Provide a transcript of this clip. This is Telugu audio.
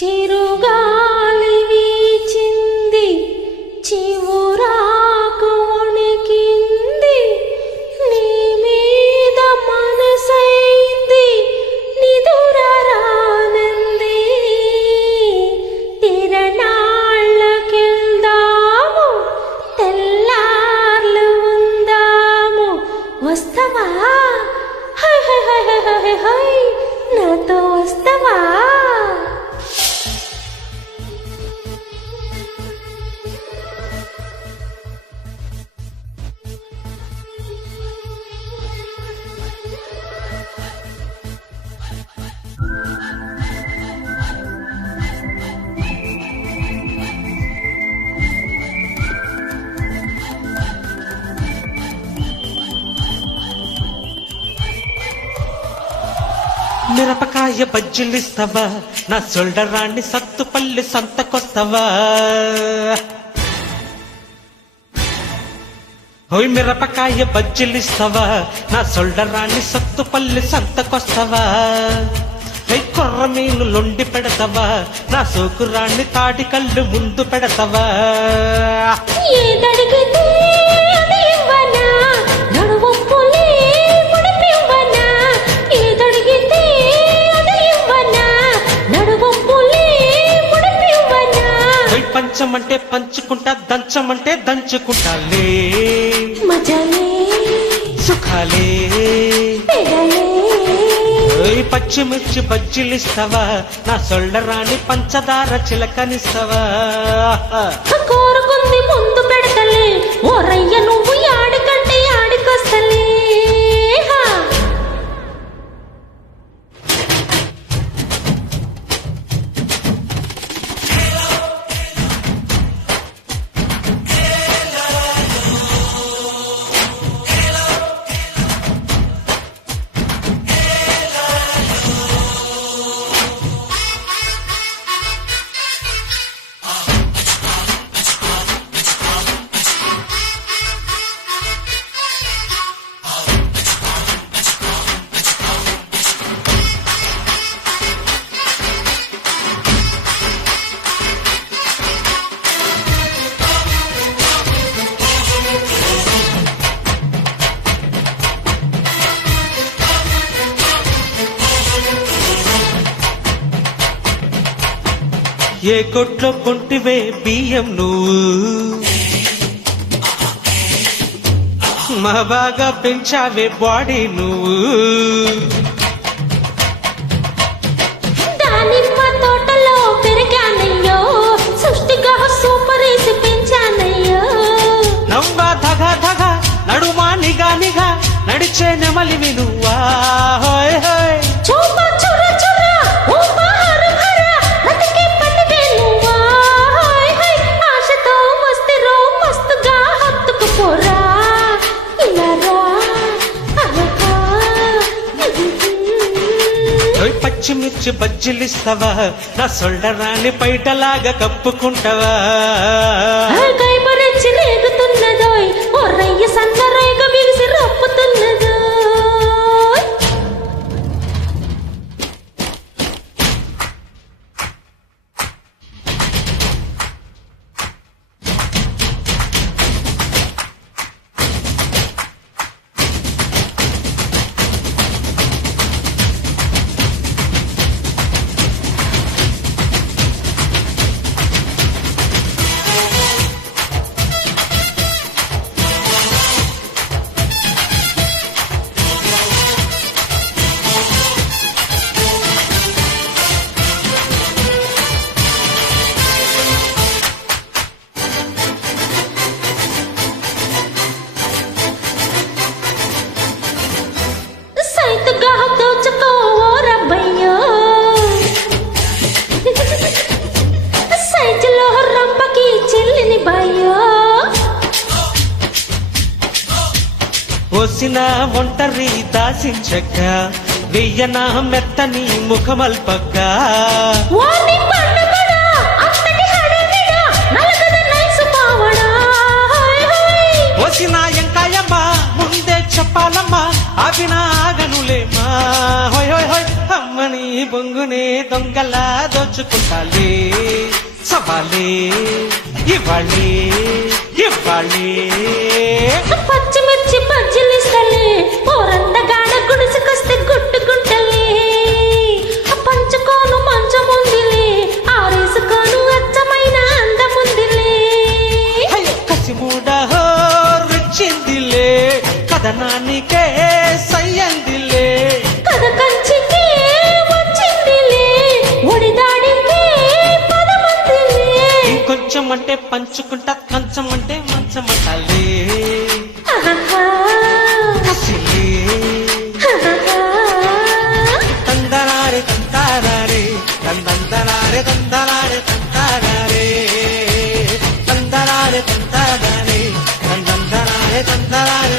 చిరుగాలి వీచింది చివురాకు వణికింది నీ మీద మనసైంది నిదురారానంది తిరణాళ్ళకెళ్దాము తెల్లార్లు ఉందాము వస్తావా high high high high high high నాతో వస్తావా మిరపకాయ బజ్జీలిస్తావా నా సొల్డరాన్ని సత్తుపల్లి సంతకొస్తావా ఓయ్ మిరపకాయ బజ్జీలిస్తావా నా సొల్డరాన్ని సత్తుపల్లి సంతకొస్తావా కొర్ర మీను లొండి పెడతావా నా సోకురాన్ని తాడి కళ్ళు ముందు పెడతావా ఏదడిగితే అది ఇవ్వనా నడువొప్పులే ముడిపివ్వనా ఏదడిగితే అది ఇవ్వనా నడువొప్పులే ముడిపివ్వనా పంచమంటే పంచుకుంటా దంచమంటే దంచుకుంటాలే మజలే సుఖాలే పెడలే పచ్చిమిర్చి బజ్జీలిస్తావా నా సొల్డరాని పంచదార చిలకనిస్తావా కోరుకుంది ముందు పెడతలే ఓరయ్య నువ్వు యాడికంటే యాడికొస్తలే ఏ కొట్లో కొంటివే బియ్యం నువ్వు మా బాగా పెంచావే బాడీ నువ్వు దానిమ్మ తోటలో పెరిగానయ్యో సృష్టిగా సూపర్ వేసి పెంచానయ్యో నవ్వా ధగా ధగా నడుమా నిగా నిగా నడిచే నెమలివి నువ్వా హోయ్ హోయ్ చూపా చుర చుర ఊపా హర హర రతికి పట్టివే నువ్వా హోయ్ హోయ్ ఆశతో మస్తిరో మస్తుగా హత్తుకుపోరా ఇలారా ఆహా పచ్చిమిర్చి బజ్జీలిస్తావా నా సొల్డరాన్ని బయటలాగా కప్పుకుంటావా కైపరించి రేగుతున్నదోయ్ ఓ రయ్య సన్న రేగ బిగిసి రప్పుతున్నదో సైతుగా దోచుకో ఓ రబ్బయ్యో సైజులో రంపకి చెల్లిని బాయ్యో పోసిన ఒంటరి దాసించక వెయ్యన మెత్తని ముఖమల్పక్క వాని పండుగడా అంతటి హడవిడా నలగద నైసు పావడా హై హై పోసిన ఎంకాయమ్మ ముందే చెప్పాలమ్మా ఆపినా ఆగనులేమా హోయ్ హోయ్ హోయ్ అమ్మని బొంగునే దొంగలా దోచుకుంటాలే సవాలే ఇవ్వాలే ఇవ్వాలే పచ్చిమిర్చి పచ్చిలిస్తలే పోరంతగాడ గుడిసుకొస్తే గుట్టుకుంటలే పంచుకోను మంచముందిలే ఆరేసుకోను అచ్చమైన అందముందిలే కసిమూడ రుచిందిలే కథనానికే సయ్యందిలే కథ కంచికే వచ్చిందిలే ఒడిదాడికే పదమందిలే ఇంకొంచెం అంటే పంచుకుంటా కంచం అంటే మంచమంటాలే కసిలే తందరారే తంతారారే తందరారే తందరారే తంతారారే తందరారే తంతారారే తందరారే తందరారే